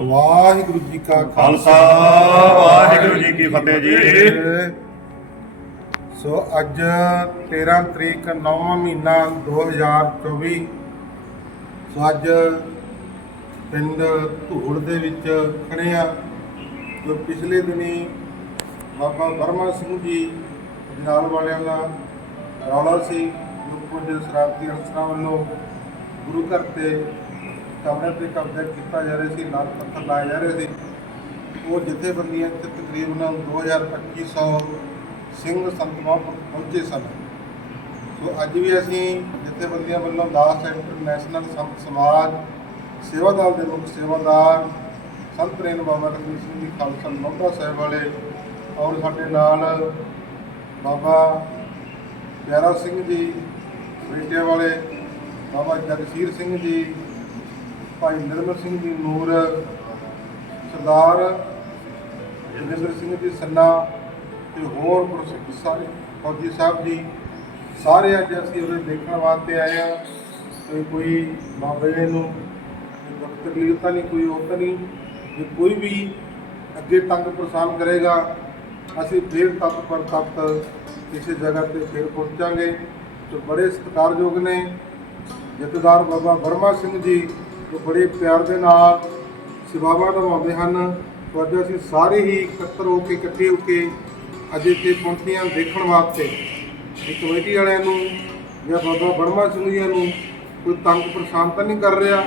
ਵਾਹਿਗੁਰੂ ਜੀ ਕਾ ਖਾਲਸਾ। ਵਾਹਿਗੁਰੂ ਜੀ ਕੀ ਫਤਿਹ ਜੀ। ਸੋ ਅੱਜ 13 ਤਰੀਕ 9ਵਾਂ ਮਹੀਨਾ 2024 ਸੋ ਅੱਜ ਪਿੰਡ ਧੂੜ ਦੇ ਵਿੱਚ ਖੜੇ ਆ ਜੋ ਪਿਛਲੇ ਦਿਨੀ ਬਾਬਾ ਬਰਮਾ ਸਿੰਘ ਜੀ ਜਨਾਲ ਵਾਲਿਆਂ ਦਾ ਰੌਲਾ ਸੀ ਜੋ ਕੁਝ ਸ਼ਰਾਰਤੀ ਅਨਸਰਾਂ ਵੱਲੋਂ ਗੁਰੂ ਘਰ ਤੇ ਕਮਰੇ ਤੇ ਕਬਜ਼ਾ ਕੀਤਾ ਜਾ ਰਿਹਾ ਸੀ, ਨਾਲ ਪੱਥਰ ਲਾਏ ਜਾ ਰਹੇ ਸੀ। ਉਹ ਜਥੇਬੰਦੀਆਂ ਤੇ ਤਕਰੀਬਨ 2250 ਸਿੰਘ ਸੰਤ ਪਹੁੰਚੇ ਸਨ। ਸੋ ਅੱਜ ਵੀ ਅਸੀਂ ਜਥੇਬੰਦੀਆਂ ਵੱਲੋਂ ਦਾਸ ਇੰਟਰਨੈਸ਼ਨਲ ਸੰਤ ਸਮਾਜ ਸੇਵਾ ਦਲ ਦੇ ਮੁੱਖ ਸੇਵਾਦਾਰ ਸੰਤ ਪ੍ਰੇਮ ਬਾਬਾ ਰਣਜੀਤ ਸਿੰਘ ਜੀ, ਖਾਲਸਾ ਮੋਢਾ ਸਾਹਿਬ ਵਾਲੇ ਔਰ ਸਾਡੇ ਨਾਲ ਬਾਬਾ ਪਿਆਰਾ ਸਿੰਘ ਜੀ ਬੇਟਿਆਂ ਵਾਲੇ ਬਾਬਾ ਜਗਸੀਰ ਸਿੰਘ ਜੀ, ਭਾਈ ਨਿਰਮਲ ਸਿੰਘ ਜੀ, ਨੂਰ, ਸਰਦਾਰ ਜਗਿੰਦਰ ਸਿੰਘ ਜੀ, ਸੰਨਾ ਤੇ ਹੋਰ ਗੁਰਸਿੱਖ ਸਾਰੇ, ਫੌਜੀ ਸਾਹਿਬ ਜੀ, ਸਾਰੇ ਅੱਜ ਅਸੀਂ ਉਹਦੇ ਦੇਖਣ ਵਾਸਤੇ ਆਏ ਆ ਤੇ ਕੋਈ ਬਾਬੇ ਨੂੰ ਤਕਲੀਫ ਤਾਂ ਨਹੀਂ, ਕੋਈ ਉਹ ਨਹੀਂ, ਜੇ ਕੋਈ ਵੀ ਅੱਗੇ ਤੰਗ ਪਰੇਸ਼ਾਨ ਕਰੇਗਾ, ਅਸੀਂ ਫੇਰ ਤੱਤ ਪਰ ਤੱਤ ਕਿਸੇ ਜਗ੍ਹਾ ਤੇ ਫੇਰ ਪਹੁੰਚਾਂਗੇ ਜੋ ਬੜੇ ਸਤਿਕਾਰਯੋਗ ਨੇ। ਜਥੇਦਾਰ ਬਾਬਾ ਵਰਮਾ ਸਿੰਘ ਜੀ ਜੋ ਬੜੇ ਪਿਆਰ ਦੇ ਨਾਲ ਸੇਵਾਵਾਂ ਨਿਭਾਉਂਦੇ ਹਨ। ਸੋ ਅੱਜ ਅਸੀਂ ਸਾਰੇ ਹੀ ਇਕੱਤਰ ਹੋ ਕੇ, ਇਕੱਠੇ ਹੋ ਕੇ ਅੱਜ ਇੱਥੇ ਪਹੁੰਚੇ ਹਾਂ ਦੇਖਣ ਵਾਸਤੇ ਇਹ ਕਮੇਟੀ ਵਾਲਿਆਂ ਨੂੰ ਜਾਂ ਬਾਬਾ ਵਰਮਾ ਸਿੰਘ ਜੀ ਨੂੰ ਕੋਈ ਤੰਗ ਪਰੇਸ਼ਾਨ ਤਾਂ ਨਹੀਂ ਕਰ ਰਿਹਾ।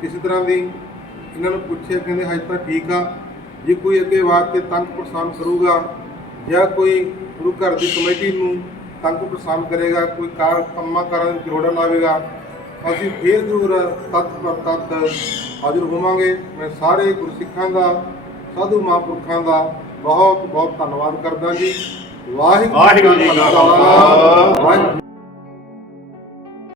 ਕਿਸੇ ਤਰ੍ਹਾਂ ਦੀ ਇਹਨਾਂ ਨੂੰ ਪੁੱਛਿਆ, ਕਹਿੰਦੇ ਹਜੇ ਤਾਂ ਠੀਕ ਆ। ਜੇ ਕੋਈ ਅੱਗੇ ਵਾਕ ਕੇ ਤੰਗ ਪਰੇਸ਼ਾਨ ਕਰੂਗਾ ਜਾਂ ਕੋਈ ਗੁਰੂ ਘਰ ਦੀ ਕਮੇਟੀ ਨੂੰ ਤੰਗ ਪਰੇਸ਼ਾਨ ਕਰੇਗਾ, ਕੋਈ ਕਾਰ ਕੰਮਾਂ ਕਾਰਾਂ ਦੀ ਰੋੜਾ ਲਾਵੇਗਾ ਅਸੀਂ ਫੇਰ ਜ਼ਰੂਰ ਤੱਤ ਪਰ ਤੱਤ ਹਾਜ਼ਰ ਹੋਵਾਂਗੇ। ਮੈਂ ਸਾਰੇ ਗੁਰਸਿੱਖਾਂ ਦਾ, ਸਾਧੂ ਮਹਾਂਪੁਰਖਾਂ ਦਾ ਬਹੁਤ ਬਹੁਤ ਧੰਨਵਾਦ ਕਰਦਾ ਜੀ। ਵਾਹਿਗੁਰੂ ਜੀ ਕਾ ਖਾਲਸਾ। ਵਾਹਿਗੁਰੂ